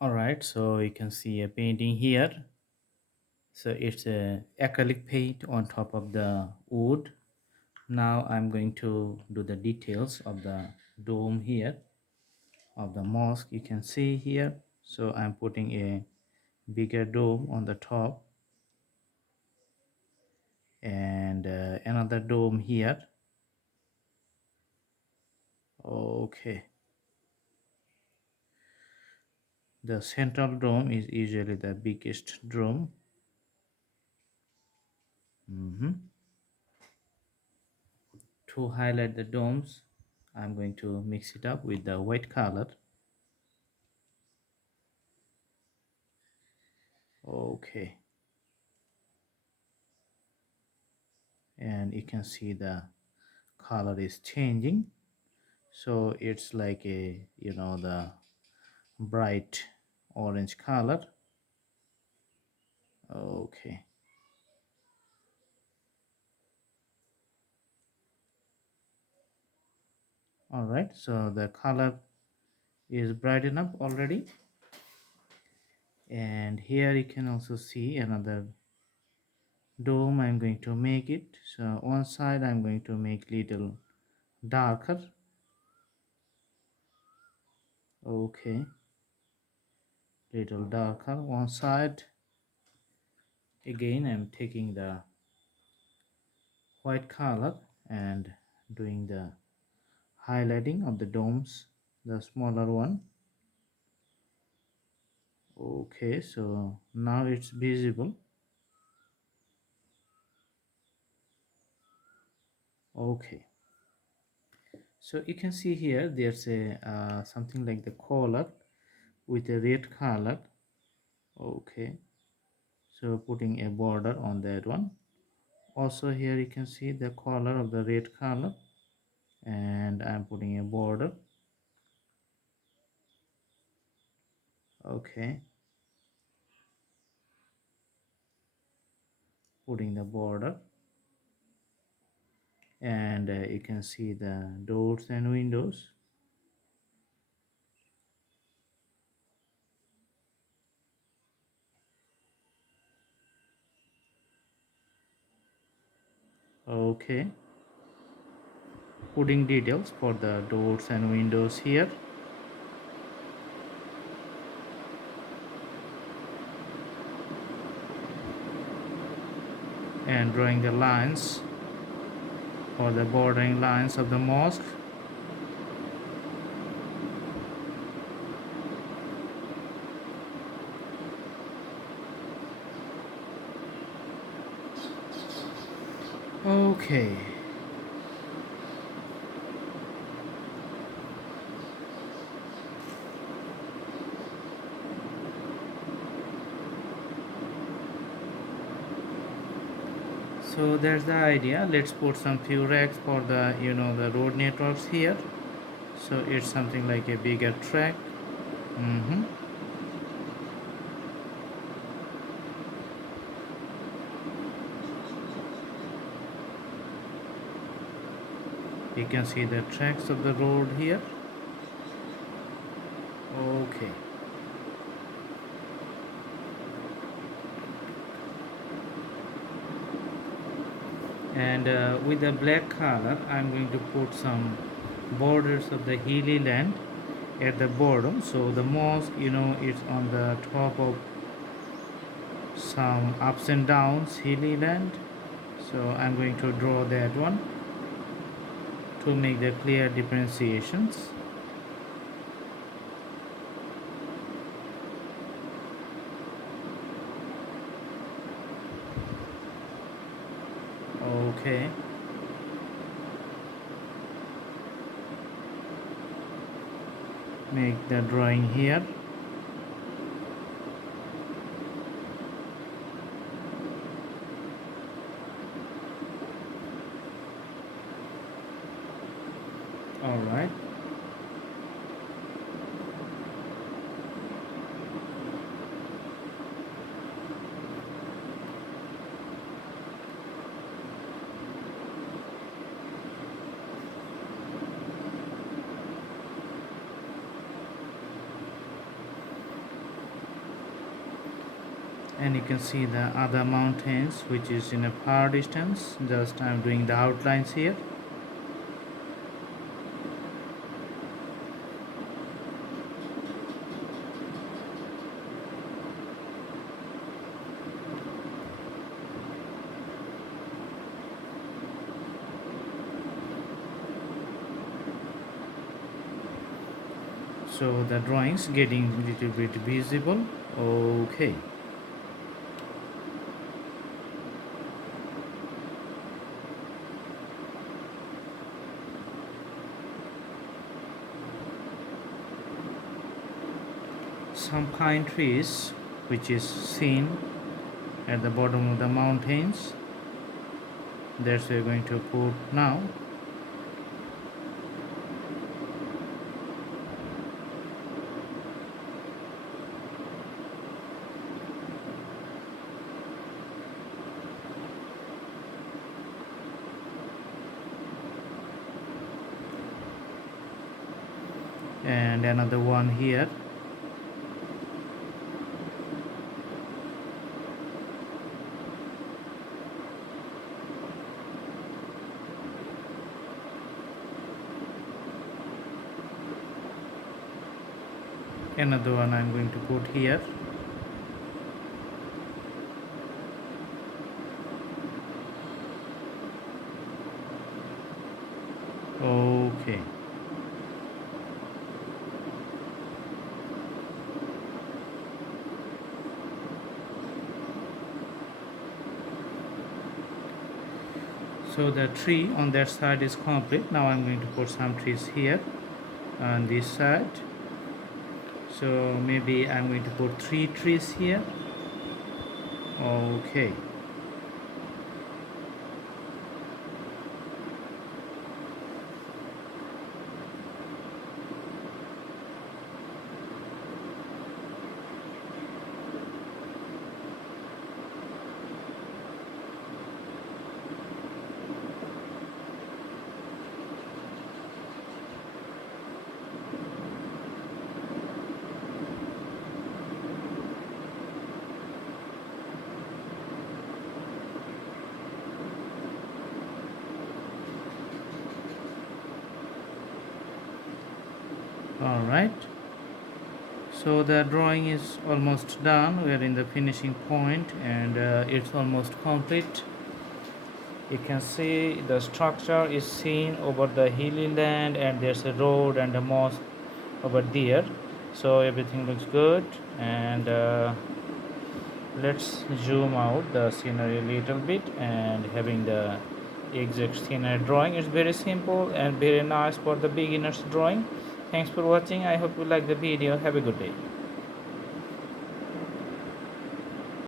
All right, so you can see a painting here. So it's a acrylic paint on top of the wood. Now I'm going to do the details of the dome here of the mosque. You can see here. So I'm putting a bigger dome on the top and another dome here. Okay, the central dome is usually the biggest dome. To highlight the domes, I'm going to mix it up with the white color. Okay, and you can see the color is changing, so it's like a the bright orange color. Okay, all right, so the color is bright enough already, and here you can also see another dome. I'm going to make it, so one side I'm going to make little darker. Okay, little darker one side. Again I'm taking the white color and doing the highlighting of the domes, the smaller one. Okay, so now it's visible. Okay, so you can see here there's a something like the collar with a red color. Okay, so putting a border on that one. Also here you can see the collar of the red color, and I'm putting a border. Okay, putting the border, and you can see the doors and windows. Okay, putting details for the doors and windows here, and drawing the lines for the bordering lines of the mosque. Okay, so that's the idea. Let's put some few racks for the the road networks here, so it's something like a bigger track. mm-hmm. You can see the tracks of the road here. Okay, and with the black color I'm going to put some borders of the hilly land at the bottom, so the mosque is on the top of some ups and downs hilly land, so I'm going to draw that one to make the clear differentiations. Okay, make the drawing here. All right, and you can see the other mountains which is in a far distance. Just I'm doing the outlines here. So the drawings getting a little bit visible. Okay, some pine trees which is seen at the bottom of the mountains, that's we're going to put now. And another one here. Another one I'm going to put here. Okay, so the tree on that side is complete. Now I'm going to put some trees here on this side. So maybe I'm going to put 3 trees here. Okay, all right. So the drawing is almost done. We are in the finishing point and it's almost complete. You can see the structure is seen over the hilly land and there's a road and a mosque over there. So everything looks good, and let's zoom out the scenery a little bit and having the exact scenery drawing. It's very simple and very nice for the beginners drawing. Thanks for watching. I hope you like the video. Have a good day.